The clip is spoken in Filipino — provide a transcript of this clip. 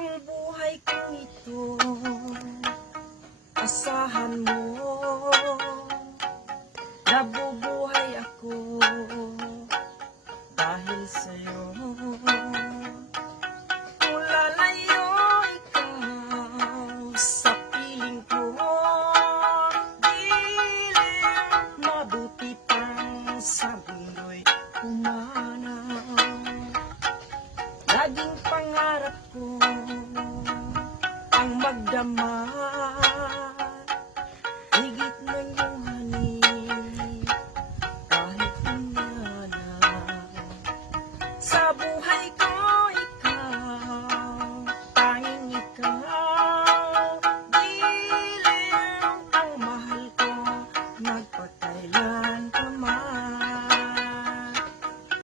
Ang buhay kong ito, asahan mo, nabubuhay ako dahil sa'yo. Kung lalayo ikaw sa piling ko, dilim mabuti pang sa mundo'y humanaw. Laging pangarap ko ang magdama